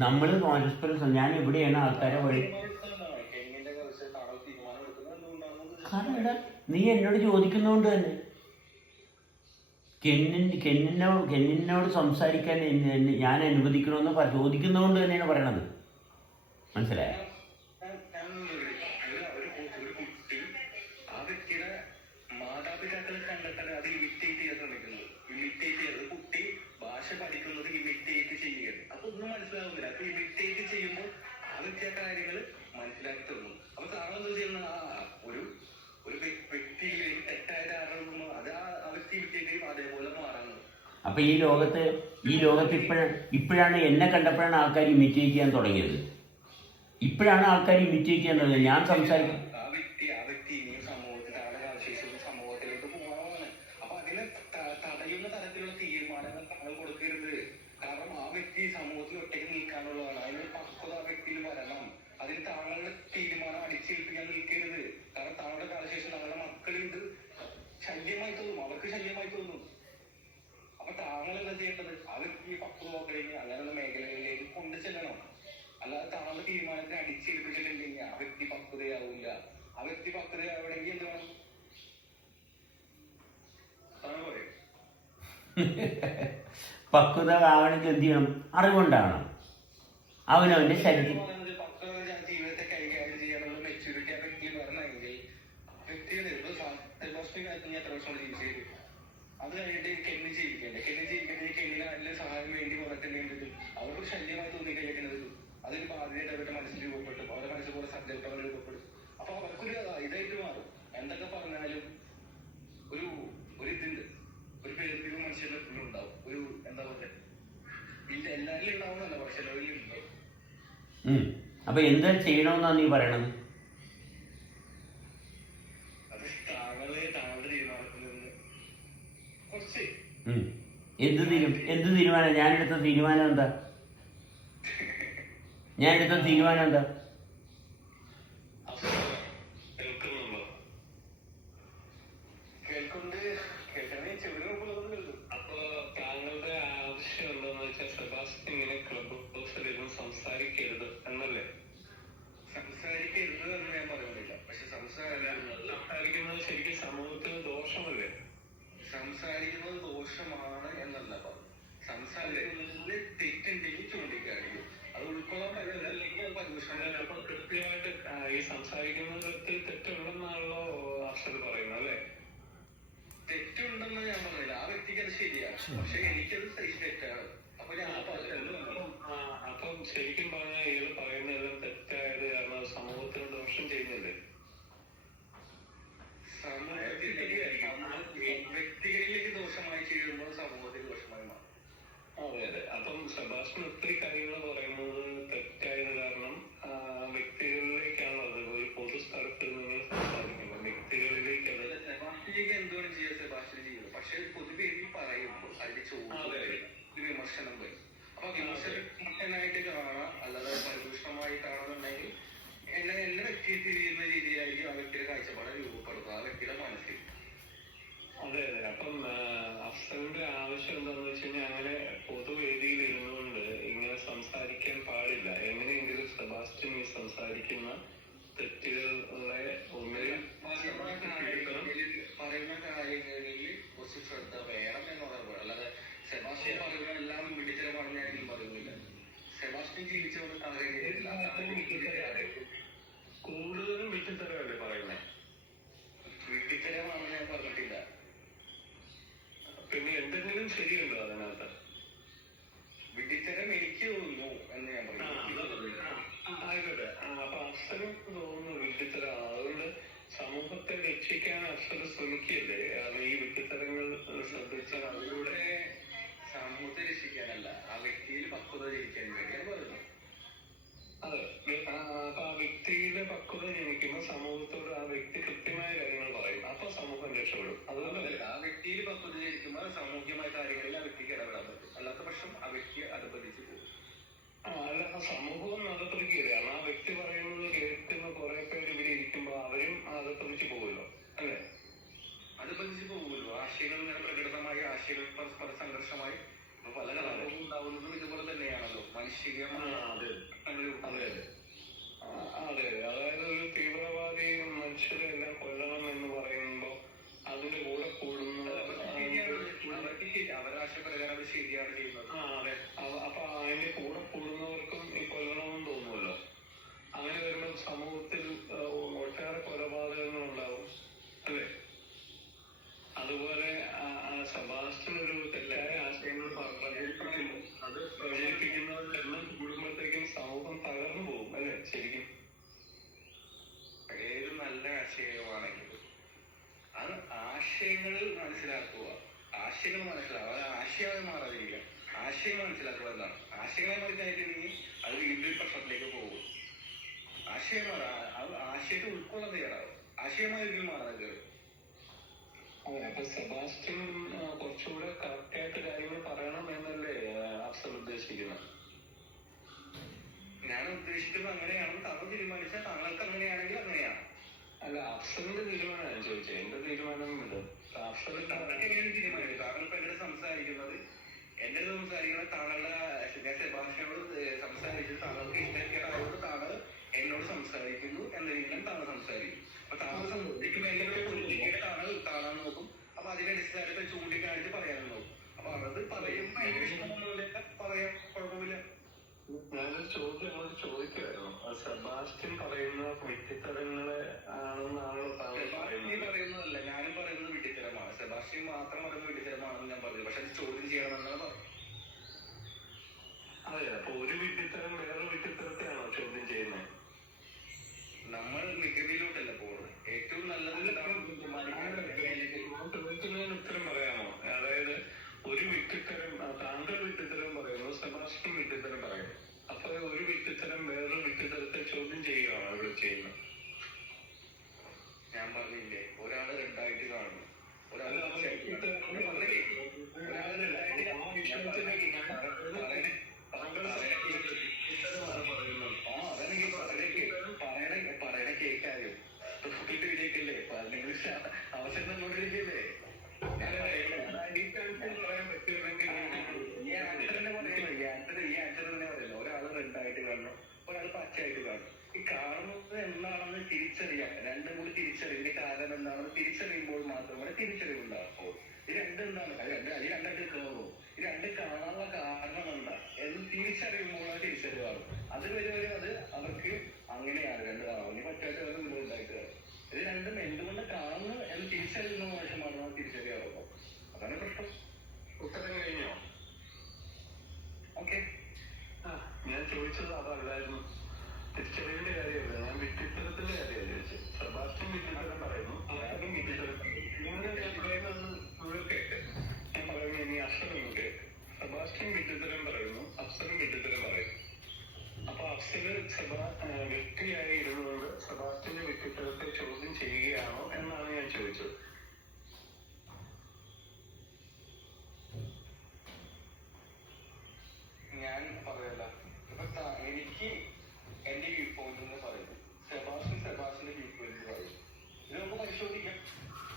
നമ്മൾ പരസ്പരം ഞാൻ എവിടെയാണ് ആൾക്കാരെ വഴി. കാരണം എടാ നീ എന്നോട് ചോദിക്കുന്നതുകൊണ്ട് തന്നെ കെന്നിനോട് സംസാരിക്കാൻ ഞാൻ അനുവദിക്കണമെന്ന് ചോദിക്കുന്നതുകൊണ്ട് തന്നെയാണ് പറയണത്. മനസ്സിലായോ? പഠിക്കുന്നത് ഇമിറ്റേറ്റ് ചെയ്യുകയാണ്. അപ്പൊ ഒന്നും മനസ്സിലാവുന്നില്ല. അപ്പൊ ഇമിറ്റേറ്റ് ചെയ്യുമ്പോൾ ആ വ്യക്തി ആ കാര്യങ്ങൾ മനസ്സിലാക്കി തന്നു. അപ്പൊ താങ്കൾ എന്താ ചെയ്യുന്ന ഒരു വ്യക്തിയിൽ തെറ്റായ ധാരണ അത് ആ വ്യക്തി ഇമിറ്റേറ്റ് ചെയ്യും, അതേപോലെ മാറാണ്. അപ്പൊ ഈ ലോകത്ത് ഇപ്പോഴാണ് എന്നെ കണ്ടപ്പോഴാണ് ആൾക്കാർ ഇമിറ്റേറ്റ് ചെയ്യാൻ തുടങ്ങിയത്. ഇപ്പോഴാണ് ആൾക്കാർ ഇമിറ്റേറ്റ് ചെയ്യാൻ തുടങ്ങിയത്. ഞാൻ സംസാരിക്കും ആ വ്യക്തി ഇനിയും സമൂഹത്തിൽ സമൂഹത്തിലോട്ട് പോകണമെന്ന്. അപ്പൊ അതിനെ തടയുന്ന തരത്തിലുള്ള തീരുമാനങ്ങൾ താങ്കൾ കൊടുക്കരുത്. കാരണം ആ വ്യക്തി സമൂഹത്തിൽ ഒറ്റയ്ക്ക് നിൽക്കാനുള്ളതാണ്. അതിന് പക്വത ആ വ്യക്തിയിൽ വരണം. അതിന് താങ്കളുടെ തീരുമാനം അടിച്ചേൽപ്പിക്കാൻ നിൽക്കരുത്. കാരണം താങ്കളുടെ കാലശേഷം താങ്കളുടെ മക്കളുണ്ട് ശല്യമായി തോന്നും, അവർക്ക് ശല്യമായി തോന്നും. അപ്പൊ താങ്കൾ എന്താ ചെയ്യേണ്ടത്? ആ വ്യക്തി പക്വത കഴിഞ്ഞ് അങ്ങനെയുള്ള മേഖലകളിലേക്ക് കൊണ്ടു ചെല്ലണം. അല്ലാതെ താങ്കളുടെ തീരുമാനത്തിന് അടിച്ചേൽപ്പിച്ചിട്ടുണ്ടെങ്കിൽ ആ വ്യക്തി പക്വതയാവില്ല. ആ വ്യക്തി പക്വതയാവണമെങ്കിൽ എന്ത് വേണം? താങ്കൾ പറയും. പക്വത ആവണമെങ്കിൽ എന്ത് ചെയ്യണം? അറിവുണ്ടാവണം. അവനവന്റെ ശരീരം ജീവിതത്തെ കൈകാര്യം ചെയ്യാനുള്ള മെച്യൂരിറ്റി ആ വ്യക്തിയിൽ വരണമെങ്കിൽ വ്യക്തിയുടെ എത്ര വർഷം ജീവിച്ചത്? അത് കഴിഞ്ഞിട്ട് കെന്നി ജീവിക്കേണ്ടത് കെന്നിന് നല്ല സഹായം വേണ്ടി പറഞ്ഞിട്ടുണ്ടെങ്കിൽ അവർക്ക് ശല്യമായി തോന്നിക്കഴിഞ്ഞിട്ടുള്ളത് അതിന് ബാധ്യതയായിട്ട് അവരുടെ മനസ്സിൽ രൂപപ്പെട്ടു. അവരുടെ മനസ്സിൽ പോലെ സബ്ജക്ട് അവർ രൂപപ്പെടും. അപ്പൊ അവർക്കൊരു ഇതായിട്ട് മാറും. എന്തൊക്കെ പറഞ്ഞാലും ഒരു ഇതുണ്ട്, ഒരു പേര് മനുഷ്യരുടെ എപ്പോഴും ഉണ്ടാവും. ഒരു എന്താ പറയുക, ഇല്ല എല്ലാവരിലും ഉണ്ടാവുന്നല്ല, പക്ഷെ എല്ലാവരിലും ഉണ്ടാവും. അപ്പൊ എന്താ ചെയ്യണമെന്നാണ് നീ പറയണത്? അത് താങ്കളുടെ തീരുമാനത്തിൽ നിന്ന് കുറച്ച് എന്ത് തീരുമാനം? ഞാനെടുത്ത തീരുമാനം എന്താ? കേൾക്കണേ ചെവിടി നോക്കുള്ളൂ. അപ്പൊ താങ്കളുടെ ആവശ്യം എന്താന്ന് വെച്ചാൽ സെബാസ്റ്റ്യൻ ഇങ്ങനെ ക്ലബ് ഹൗസിലിരുന്ന് സംസാരിക്കരുത് എന്നല്ലേ? സംസാരിക്കരുത് എന്ന് ഞാൻ പറയുന്നില്ല. പക്ഷെ സംസാരിക്കുന്നത് ശരിക്കും സമൂഹത്തിന് ദോഷമല്ലേ? സംസാരിക്കുന്നത് ദോഷമാണ് എന്നല്ല പറഞ്ഞു. സംസാരിക്കുന്നതിൽ തെറ്റുണ്ടെങ്കിൽ ചൂണ്ടിക്കാണിക്കും. അത് ഉൾക്കൊള്ളാൻ പറ്റില്ല, അല്ലെങ്കിൽ അത് പരീക്ഷണം. അപ്പൊ കൃത്യമായിട്ട് ഈ സംസാരിക്കുന്നതിൽ തെറ്റുണ്ടെന്നാണല്ലോ അക്ഷത് പറയുന്നത് അല്ലേ? തെറ്റുണ്ടെന്ന് ഞാൻ പറഞ്ഞില്ല. ആ വ്യക്തിക്ക് അത് ശരിയാണ്, പക്ഷെ എനിക്കത് തെറ്റാണ്. അപ്പൊ ഞാൻ അപ്പം ശരിക്കും പറഞ്ഞാൽ ഇയാൾ പറയുന്നതെല്ലാം തെറ്റായത് കാരണം അത് സമൂഹത്തിന് ദോഷം ചെയ്യുന്നില്ലേ? വ്യക്തികളിലേക്ക് ദോഷമായി ചെയ്യുമ്പോൾ സമൂഹത്തിൽ ദോഷമായി മാറും. അതെ. അപ്പം സെബാസ്റ്റ്യൻ ഒത്തിരി കാര്യങ്ങൾ പറയുന്നത് തെറ്റായത് കാരണം വ്യക്തികളിലേക്കാണ് അത്. ഒരു പൊതു സ്ഥലത്ത് നിങ്ങൾ സംസാരിക്കുന്നത് വ്യക്തികളിലേക്ക് അത് സെബാസ്റ്റ്യൻ എന്തുകൊണ്ട് ചെയ്യാൻ സെബാസ്റ്റ്യൻ ചെയ്യുന്നു. പക്ഷെ പൊതുവേദി പറയുമ്പോൾ അതിന്റെ ചോദ്യം വിമർശനം വരും. അപ്പൊ വിമർശനായിട്ട് കാണാം, അല്ലാതെ പരിദൂഷണമായി കാണുന്നുണ്ടെങ്കിൽ എന്നെ വ്യക്തി തിരിയുന്ന രീതിയിലായിരിക്കും ആ വ്യക്തിയുടെ കാഴ്ചപ്പാട് രൂപപ്പെടുത്തുക, ആ വ്യക്തിയുടെ മനസ്സിൽ. അതെ. അപ്പം അഫ്സലിന്റെ ആവശ്യം എന്താണെന്ന് വെച്ച് കഴിഞ്ഞാൽ അങ്ങനെ പൊതുവേദിയിൽ ഇരുന്നുകൊണ്ട് ഇങ്ങനെ സംസാരിക്കാൻ പാടില്ല. എങ്ങനെയെങ്കിലും സെബാസ്റ്റ്യൻ ഈ സംസാരിക്കുന്ന തെറ്റുകളെ പറയുന്ന കാര്യങ്ങളിൽ കുറച്ച് ശ്രദ്ധ വേണം എന്ന് പറയുമ്പോൾ, അല്ലാതെ സെബാസ്റ്റ്യൻ പറയുന്ന എല്ലാം വിളിച്ചത് പറഞ്ഞാലും പറയുന്നില്ല. സെബാസ്റ്റ്യൻ ജീവിച്ചവരുടെ കൂടുതലും വിട്ടിത്തരമല്ലേ പറയുന്നത്? വിട്ടിത്തരമാണെന്ന് ഞാൻ പറഞ്ഞിട്ടില്ല. പിന്നെ എന്തെങ്കിലും ശരിയുണ്ടോ അതിനകത്ത്? വിഡിത്തരം എനിക്ക് തോന്നുന്നു എന്ന് ഞാൻ പറഞ്ഞു. ആയിക്കോട്ടെ. അപ്പൊ അഫ്സലും തോന്നുന്നു വിഡിത്തരമാണ്. അതുകൊണ്ട് സമൂഹത്തെ രക്ഷിക്കാൻ അഫ്സൽ ശ്രമിക്കുകയല്ലേ? ഈ വിഡിത്തരങ്ങൾ ശ്രദ്ധിച്ചാൽ അതിലൂടെ സമൂഹത്തെ രക്ഷിക്കാനല്ല, ആ വ്യക്തിയിൽ പക്വത ജനിക്കാൻ വേണ്ടിയാണ് പറയുന്നത്. അതെ. അപ്പൊ ആ വ്യക്തിയിലെ പക്വത ജനിക്കുമ്പോൾ സമൂഹത്തോട് ആ വ്യക്തി കൃത്യമായ കാര്യങ്ങൾ പറയും. അപ്പൊ സമൂഹം രക്ഷപ്പെടും. അതുകൊണ്ടല്ലേ ആ വ്യക്തിയിൽ പക്വത ജനിക്കുമ്പോൾ സാമൂഹ്യമായ കാര്യങ്ങളിൽ ആ വ്യക്തിക്ക് ഇടപെടാൻ പറ്റും. അല്ലാത്ത പക്ഷം ആ വ്യക്തി അധപ്പതിച്ച് പോകും. അല്ല, സമൂഹവും അധപ്പതിക്കുകയാണ്. ആ വ്യക്തി പറയുന്നത് കേൾക്കുന്ന കുറെ പേര് ഇവിടെ ഇരിക്കുമ്പോൾ അവരും അധപ്പതിച്ച് പോകുമല്ലോ അല്ലേ? അധപ്പതിച്ച് പോകുമല്ലോ. ആശയങ്ങൾ ഇങ്ങനെ പ്രകടിതമായി, ആശയങ്ങൾ പരസ്പര സംഘർഷമായി പല കലാപവും ഉണ്ടാവുന്നതും ഇതുപോലെ തന്നെയാണല്ലോ. മാനുഷികമായ അതെ അതെ അതെ അതായത് ഒരു തീവ്രവാദി മനുഷ്യരെ എല്ലാം കൊല്ലണം എന്ന് പറയുമ്പോ അതിന്റെ കൂടെ കൂടുന്ന അവരാശപ്രകാരം അത് ശരിയാണ് ചെയ്യുന്നത്. അതെ. അപ്പൊ അതിന്റെ കൂടെ കൂടുന്നവർക്കും ഈ കൊല്ലണമെന്ന് തോന്നുമല്ലോ. അങ്ങനെ വരുമ്പോൾ സമൂഹത്തിൽ ഒട്ടേറെ കൊലപാതകങ്ങൾ ഉണ്ടാവും അല്ലേ? അതുപോലെ സെബാസ്റ്റ്യൻ ഒരു തെറ്റായ ആശയങ്ങൾ പ്രചരിപ്പിക്കുന്നു. അത് പ്രചരിപ്പിക്കുന്നതെല്ലാം കൂടുമ്പോഴത്തേക്കും സമൂഹം തകർന്നു പോകും അല്ലേ? ശരിക്കും ഏത് നല്ല ആശയമാണെങ്കിലും അത് ആശയങ്ങൾ മനസ്സിലാക്കുക. ആശയങ്ങൾ മനസ്സിലാക്കുക, അത് ആശയമായി മാറാതിരിക്കുക. ആശയങ്ങൾ മനസ്സിലാക്കുക എന്നാണ്. ആശയങ്ങളെ മനസ്സിലാക്കിയിട്ടുണ്ടെങ്കിൽ അത് വീണ്ടും പ്രശ്നത്തിലേക്ക് പോകും. ആശയം ആശയത്തെ ഉൾക്കൊള്ളാൻ തയ്യാറാവും. ആശയമായി ഒരിക്കലും മാറാതെ. അതെ. അപ്പൊ സെബാസ്റ്റ്യൻ കുറച്ചുകൂടെ കറക്റ്റായിട്ട് കാര്യങ്ങൾ പറയണം എന്നല്ലേ അഫ്സൽ ഉദ്ദേശിക്കുന്നത്? ഞാൻ ഉദ്ദേശിക്കുന്നത് അങ്ങനെയാണെന്ന് താങ്കൾ തീരുമാനിച്ചാൽ താങ്കൾക്ക് അങ്ങനെയാണെങ്കിൽ അങ്ങനെയാണ്. അല്ല, അഫ്സലിന്റെ തീരുമാനമാണ് ചോദിച്ചത്. എന്റെ തീരുമാനം ഇത് അഫ്സൽ എങ്ങനെയാണ് തീരുമാനിച്ചത്? താങ്കൾ ഇപ്പൊ എന്നോട് സംസാരിക്കുന്നത് താങ്കളുടെ ഞാൻ സെബാസ്റ്റ്യനോട് സംസാരിച്ചത് താങ്കൾക്ക് ഇഷ്ടക്കേടായതുകൊണ്ട് താങ്കൾ എന്നോട് സംസാരിക്കുന്നു എന്ന രീതിയിലും താങ്കൾ സംസാരിക്കും. അപ്പൊ താങ്കൾ സംസാരിക്കുമ്പോൾ എന്റെ താങ്കൾ കാണാൻ നോക്കും. അപ്പൊ അതിന്റെ അടിസ്ഥാനത്തിൽ ചൂണ്ടിക്കാണിച്ച് പറയാൻ നോക്കും. അപ്പൊ അത് പറയുമ്പോ പറയാം, കുഴപ്പമില്ല. ഞാനൊരു ചോദ്യം അങ്ങോട്ട് ചോദിക്കുമായിരുന്നു. സെബാസ്റ്റ്യൻ പറയുന്ന വിഡ്ഢിത്തരങ്ങളെ ആണെന്നാണല്ലോ താങ്കൾ പറയുന്നതല്ല, ഞാനും പറയുന്നത് വിഡ്ഢിത്തരമാണ്. സെബാസ്റ്റ്യൻ മാത്രം പറയുന്നത് വിഡ്ഢിത്തരമാണെന്ന് ഞാൻ പറഞ്ഞു. പക്ഷെ അത് ചോദ്യം ചെയ്യണമെന്നാണ് പറഞ്ഞത്. അതെ. അപ്പൊ ഒരു വിഡ്ഢിത്തരം വേറൊരു വിഡ്ഢിത്തരത്തെയാണോ ചോദ്യം ചെയ്യുന്നത്? നമ്മൾ മികവിലോട്ടല്ല പോകുന്നത്. ഏറ്റവും നല്ലത് ചോദിക്കുന്നതിന് ഉത്തരം പറയാമോ? അതായത് ഒരു വിഡ്ഢിത്തരം താങ്കൾ വിഡ്ഢിത്തരം പറയുന്നു, സെബാസ്റ്റ്യൻ വിഡ്ഢിത്തരം പറയുന്നു. അപ്പൊ ഒരു വിഡ്ഢിത്തരം വേറൊരു വിഡ്ഢിത്തരത്തെ ചോദ്യം ചെയ്യുകയാണോ ഇവിടെ ചെയ്യുന്നത്? ഞാൻ പറഞ്ഞില്ലേ, ഒരാള് രണ്ടായിട്ട് കാണുന്നു, ഒരാള് പറയണ കേൾക്കായോ? തൊട്ടിട്ട് വിജയിക്കല്ലേ? നിങ്ങൾ അവസരം തന്നോണ്ടിരിക്കല്ലേ? ഈ ആൻസർ തന്നെ പറയുന്നത് ഒരാള് റെഡായിട്ട് കാണണം, ഒരാൾ പച്ചയായിട്ട് കാണണം. ഈ കാണുന്നത് എന്താണെന്ന് തിരിച്ചറിയാം. രണ്ടും കൂടി തിരിച്ചറിയുന്ന കാരണം എന്താണെന്ന് തിരിച്ചറിയുമ്പോൾ മാത്രമേ തിരിച്ചറിവുണ്ടാകുള്ളൂ. ഈ രണ്ടെന്താണ്? ഈ രണ്ടായിട്ട് കാണുമോ? ഈ രണ്ട് കാണാനുള്ള കാരണം എന്താ എന്ന് തിരിച്ചറിയുമ്പോഴാണ് തിരിച്ചറിവാകും. അതുവരെ അത് അവർക്ക് അങ്ങനെയാണ് രണ്ട് കാണാം. ഇനി പറ്റാത്ത ഉണ്ടായിട്ട് ഇത് രണ്ടും എന്തുകൊണ്ട് കാണുന്നു എന്ന് തിരിച്ചറിയുന്ന മോശം മാത്രമാണ് തിരിച്ചറിയാവുള്ളൂ. അതാണ് പ്രശ്നം. ഉത്തരം കഴിഞ്ഞോ? ഓക്കെ. ഞാൻ ചോദിച്ചത് അതല്ലായിരുന്നു, തിരിച്ചറിവിന്റെ കാര്യമല്ല. ഞാൻ വിഡ്ഢിത്തരത്തിന്റെ കാര്യമാണ് ചോദിച്ചത്. സെബാസ്റ്റ്യൻ വിഡ്ഢിത്തരം പറയുന്നു, അയാളും വിഡ്ഢിത്തരം ഞാൻ പറയുന്നത് മുഴുവൻ കേട്ട്. ഞാൻ പറയുന്നത് ഇനി അഫ്സലൊന്നും കേട്ട്. സെബാസ്റ്റ്യൻ വിഡ്ഢിത്തരം പറയുന്നു, അഫ്സലും വിഡ്ഢിത്തരം പറയുന്നു. അപ്പൊ അഫ്സല് വ്യക്തിയായി ഇരുന്നുകൊണ്ട് സെബാസ്റ്റ്യന്റെ വിഡ്ഢിത്തരത്തെ ചോദ്യം ചെയ്യുകയാണോ എന്നാണ് ഞാൻ ചോദിച്ചത്. ഞാൻ പറയല്ല. ഇപ്പൊ എനിക്ക് എന്റെ വ്യൂ പോയിന്റ് എന്ന് പറയുന്നത് സെബാസ്റ്റ്യന്റെ വ്യൂ പോയിന്റ് പറയും. ഇത് നമുക്ക് പരിശോധിക്കാം.